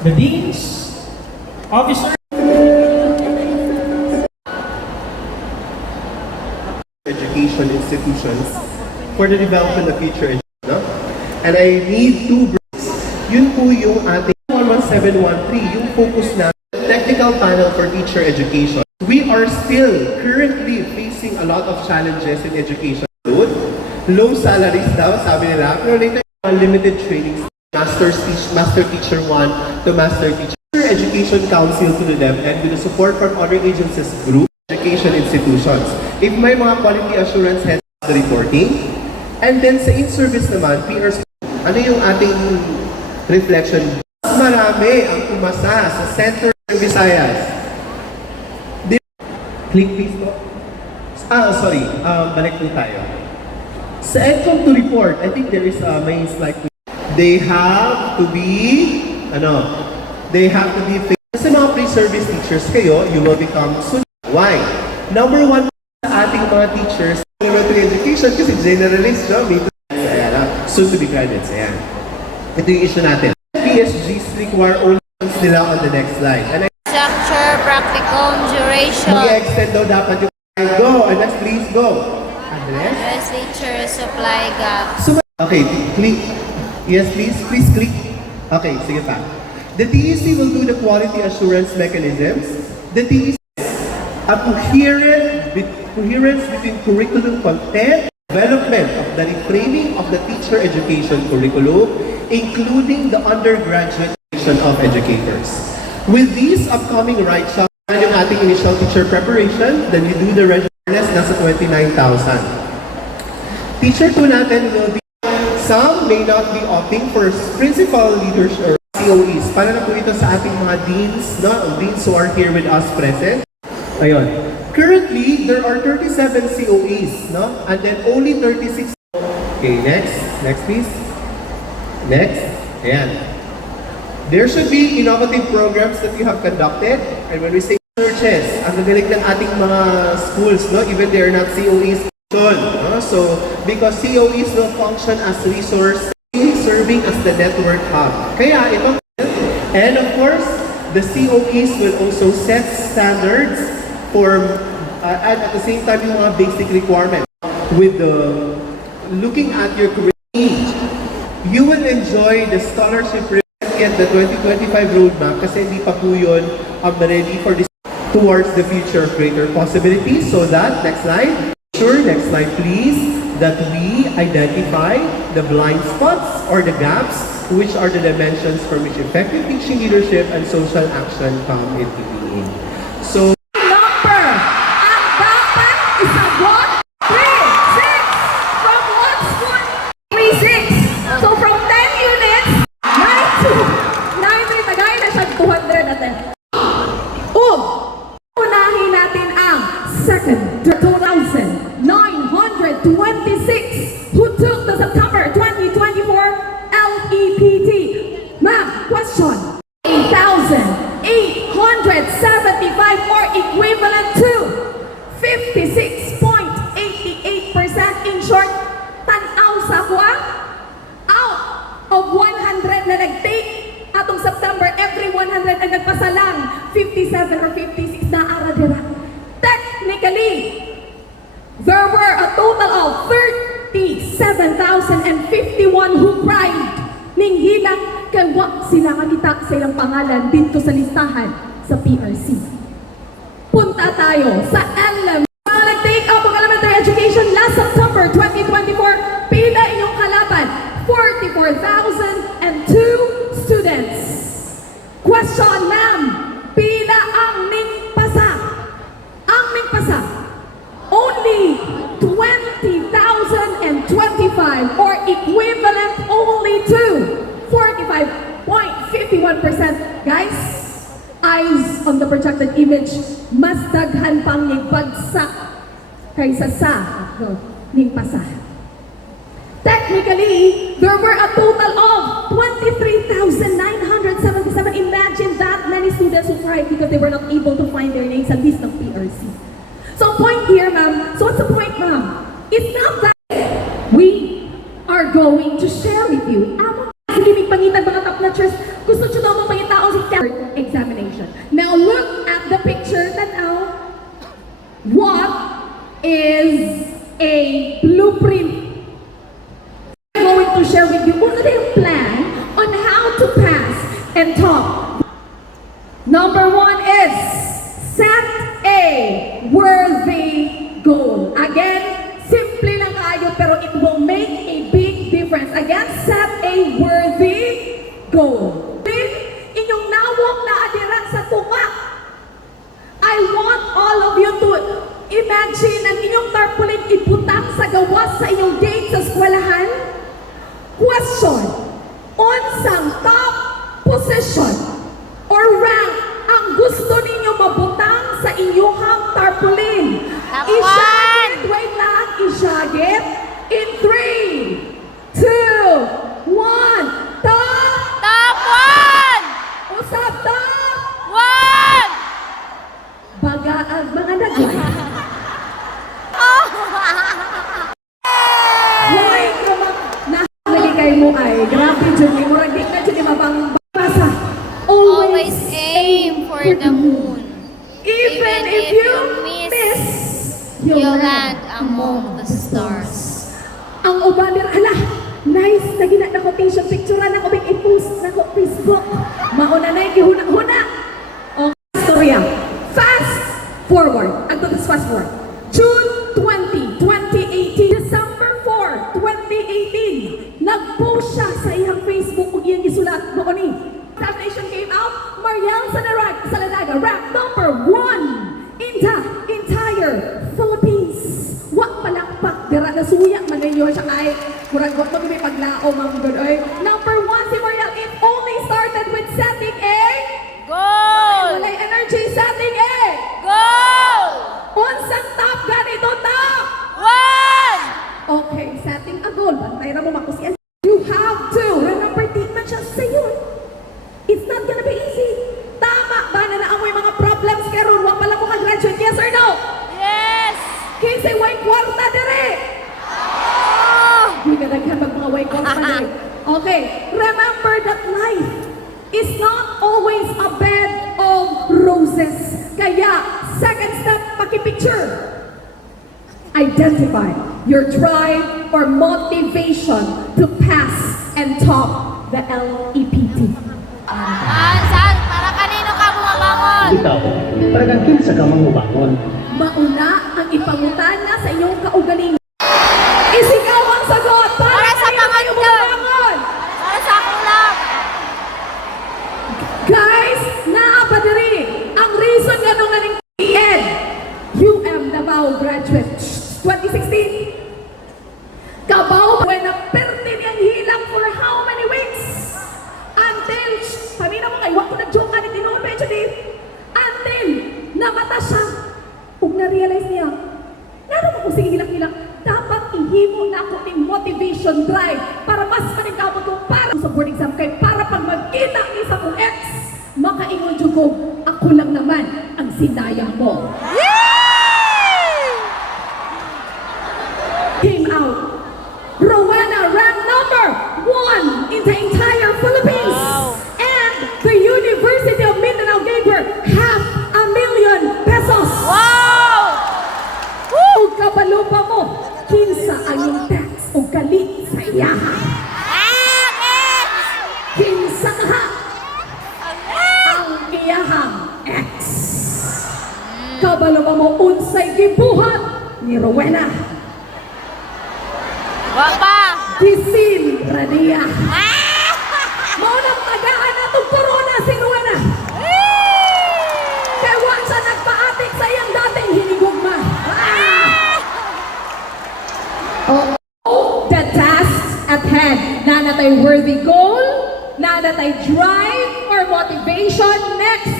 the deans, officers, education institutions for the development of future education. No? And I need two groups. Yun po yung ating 11713, yung focus na technical panel for teacher education. We are still currently facing a lot of challenges in education. Low salaries daw, sabi nila, pero later unlimited trainings, master teacher 1 to master teacher. Education Council to the DepEd with the support from other agencies group, education institutions. If may mga quality assurance heads the reporting, and then sa in-service naman, PRC, ano yung ating reflection? Mas marami ang umasa sa Center ng Visayas. Click please po. Sorry, balik po tayo. Sa EDCOM to report, I think there is a main slide. They have to be, sa mga pre-service teachers kayo, you will become soon. Why? Number one, sa ating mga teachers, elementary education, kasi generalist, no? Soon to be graduates, ayan. Ito yung issue natin. PSGs require only nila on the next slide. And Structure, practicum, duration. mag-extend daw dapat yung go, and let's please go. Address? Address teacher, supply gap. Okay, click. Yes, please. Please click. Okay, sige pa. The TEC will do the quality assurance mechanisms. The TEC a coherence between curriculum content, development of the reframing of the teacher education curriculum, including the undergraduate education of educators. With these upcoming write-ups, yung ating initial teacher preparation, then we do the readiness, nasa 29,000. Teacher 2 natin will be, some may not be opting for principal leadership or COEs. Para na po ito sa ating mga deans, no? Deans who are here with us present. Ayun. Currently, there are 37 COEs, no? And then only 36. Okay, next. Next, please. Next. Ayan. There should be innovative programs that you have conducted. And when we say searches, ang gagaling ng ating mga schools, no? Even they are not COEs. No? So, because COEs will function as resource, serving as the network hub. Kaya ito, and of course, the COEs will also set standards for, and at the same time, yung mga basic requirements. With the, looking at your career needs, you will enjoy the scholarship at the 2025 roadmap kasi hindi pa po yun ready for this towards the future of greater possibilities. So that, next slide. Sure, next slide please, that we identify the blind spots or the gaps, which are the dimensions from which effective teaching leadership and social action come into being. So, number, ang dapat isagot, 3, 6, from what school? 3, 6. So from 10 units, 9 tagay na siya 200 natin. Unahin natin ang second, 2,926 who took the September 2024 LEPT. Ma'am, question. 8,875 or equivalent to 56.88%. In short, tanaw sa kuha, out of 100 na nag-take atong September, every 100 ang nagpasalang 57 or 56 na aradira. Technically, there were a total of 37,051 who cried ning hilang kay wa sila nakita sa ilang pangalan dito sa listahan sa PRC. Punta tayo sa LM. Mga nag-take up ng elementary education last September 2024, pila inyong kalaban? 44,002 students. Question, ma'am, pila ang ning pasa? Ang ning pasa? Only 20,025 or equivalent only to 45.51%. Guys, eyes on the projected image, mas daghan pang nigbagsak kaysa sa ning pasa. Technically, there were a total of 23,977. Imagine that many students who cried because they were not able to find their names sa list of PRC. So point here, ma'am. So what's the point, ma'am? It's not that we are going to share with you. Sige, may pangitan mga top notchers. Gusto nyo daw mga pangitaon sa examination. Now look at the picture tanaw. What is a blueprint? I'm going to share with you what are yung plan on how to pass and top. Number 1 is set a worthy goal. Again, simple lang kayo pero it will make a big difference. Again, set a worthy goal. Inyong nawong na adiran sa tunga. I want all of you to imagine ang inyong tarpaulin ibutang sa gawas sa inyong gate sa eskwelahan. Question, unsang top position or rank ang gusto ninyo mabutang sa inyong tarpaulin? Isyagit, wait lang, isyagit. In 3, 2, 1, top! Top 1! Usap, top! 1! Bagaag mga nagway. Hoy, nahali kayo mo ay, grabe dyan ni Murag di na dyan ni mabang basa. Always aim for the moon. Even if you miss, You'll land among the stars. Ang uban nila, hala, nice, nagina na quotation picture na ko i-post na ko Facebook. Mauna na yung gihuna-huna. O, storya. Fast forward. Ang tutas fast forward. June 20, 2018. December 4, 2018. Nag-post siya sa iyang Facebook kung iyang gisulat mo ni. Examination came out. Mariel Saladaga, rank number 1 in the entire Philippines. Wak palakpak, dira na suya, manayo siya kay kurang ko mag may paglao mga good. Number 1 si Mariel, it only started with setting a Goal! walay energy, setting a Goal! unsang top ganito top. 1! Okay, setting a goal. Bantay na mo makusiyan. You have to remember man siya sa iyo. It's not gonna be easy. Tama ba na naamoy mga problems karon wa pala mo ka-graduate, yes or no? Yes! Kinsay way kwarta dire. Di ka naghabag mga way kwarta dire. Okay, remember that life is not always a bed of roses. Kaya, second step, pakipicture. Identify your drive or motivation to pass and top the LEPT. Saan? Para kanino ka bumabangon? Ikaw, talagang kinsa ka mangubangon. Mauna ang ipangutana sa iyong kaugalingan. Isigaw ang sagot Para sa kanino kayo pangatlo. bumabangon. Para sa akong lang. Guys, naapadiri ang reason nga nung aning ED UM Davao graduate 2016 Cabao when na perti niyang hilang for how many weeks until pamina mo kay wako nag-joke ani tinuod medyo di until namata siya ug na-realize niya naroon ako sige hilak-hilak dapat ihimo na ako ng motivation drive para mas maningkamot ko para sa board exam kay para pag magkita ang isa kong ex makaingon jud ko ako lang naman ang sinayang mo. Came out. Rowena ranked number 1 in the entire Philippines. Wow. And the University of Mindanao gave her ₱500,000 pesos. Wow! Ug kabalupa mo, kinsa ang iyong tax o galit sa iyaha. Kinsa ka ang iyahang ex. Kabalupa mo, unsay gibuhat ni Rowena. Wapa! Kisin Rania. Maunang tagaan na itong corona si Rowena. Kaya wala siya nagpaatik sa iyang dating hinigugma. Oh, the tasks at hand. Na natay worthy goal, na natay drive or motivation. Next,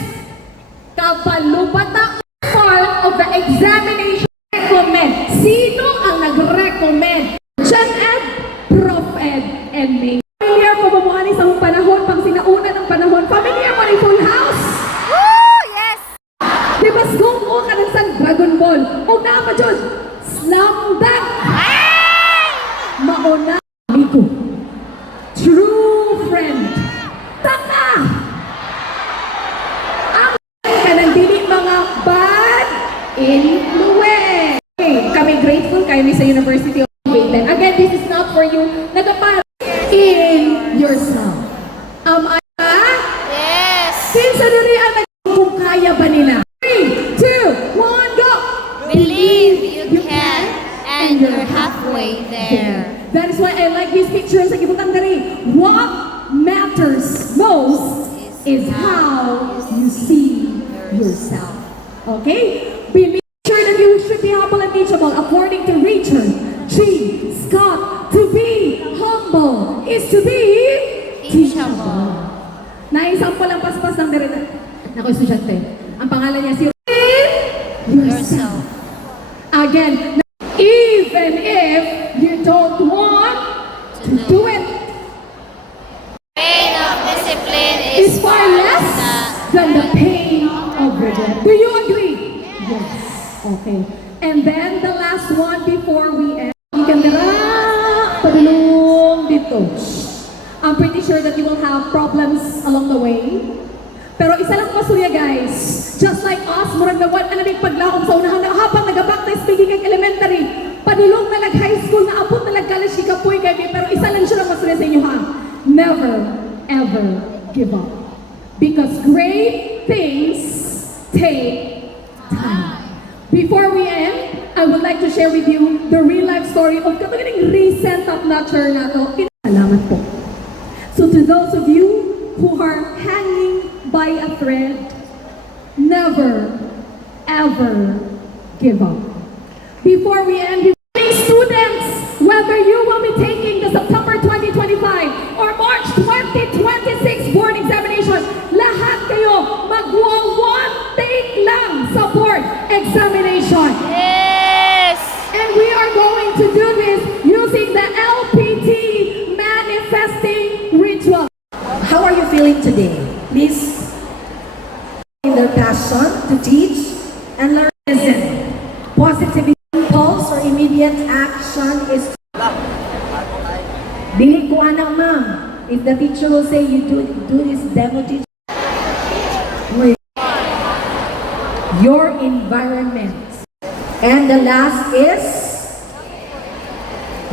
kapalupata part of the examination. Recommend. Sino ang nag-recommend? Gen Ed, Prof Ed, and me. Familiar po ba mo ani sa akong panahon, pang sinauna ng panahon? Familiar mo ni Full House? Woo! Yes! Di ba sgong mo ka ng sang Dragon Ball? O naman dyan, Slam Dunk! Mauna, amigo. True friend. Taka! influence. Okay, kami grateful kami sa University of Hayden. Again, this is not for you. Nagapara in yourself. Yes. Since ano rin ang kung kaya ba nila? 3, 2, 1, go! Believe you can, and you're halfway there. That is why I like this picture sa Kibutang Dari. What matters most is how you see yourself. Okay? Believe sure that you should be humble and teachable. According to Richard G. Scott, to be humble is to be teachable. Naisampo lang paspas ng dire na. Naku, estudyante. Ang pangalan niya si yourself. Again, even if you don't want to do it, Pain of discipline is far less than the pain of regret. Do you agree? Yes. Okay. And then the last one before we end. Padulong dito. I'm pretty sure that you will have problems along the way. Pero isa lang masurya guys. Just like us, murag na one na paglaom sa unahan na habang nag-back to speaking ng elementary. Padulong na nag-high school na abot na nag-college si Kapoy kami. Pero isa lang siya lang masurya sa inyo ha. Never, ever give up. Because great things take time. Before we end, I would like to share with you the real life story of kapagaling recent up na church na to. Salamat po. So to those of you who are hanging by a thread, never, ever give up. Before we end, students, whether you will be taking the September 2025 or March 2026 board examination, lahat kayo one take lang sa board examination. Yes. And we are going to do this using the LPT manifesting ritual. How are you feeling today? Please, in their passion to teach and learn. Listen, positivity, impulse, or immediate action is. Dili ko anak ma'am. If the teacher will say you do this demo teach. Your environment. And the last is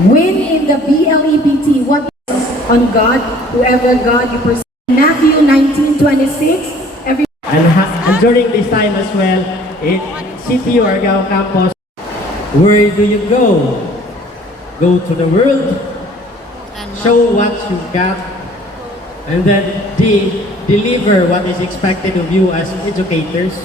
win in the BLEPT. What is on God, whoever God you pursue. Matthew 19:26. And during this time as well, in City Argao campus, where do you go? Go to the world, show what you got, and then deliver what is expected of you as educators.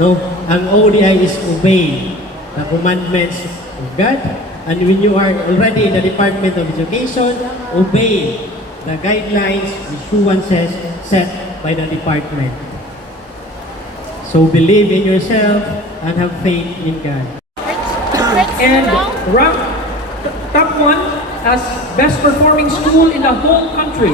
No, ang ODI is obey the commandments of God, and when you are already in the Department of Education, obey the guidelines which one says set by the department. So believe in yourself and have faith in God. And ranked top 1 as best performing school in the whole country.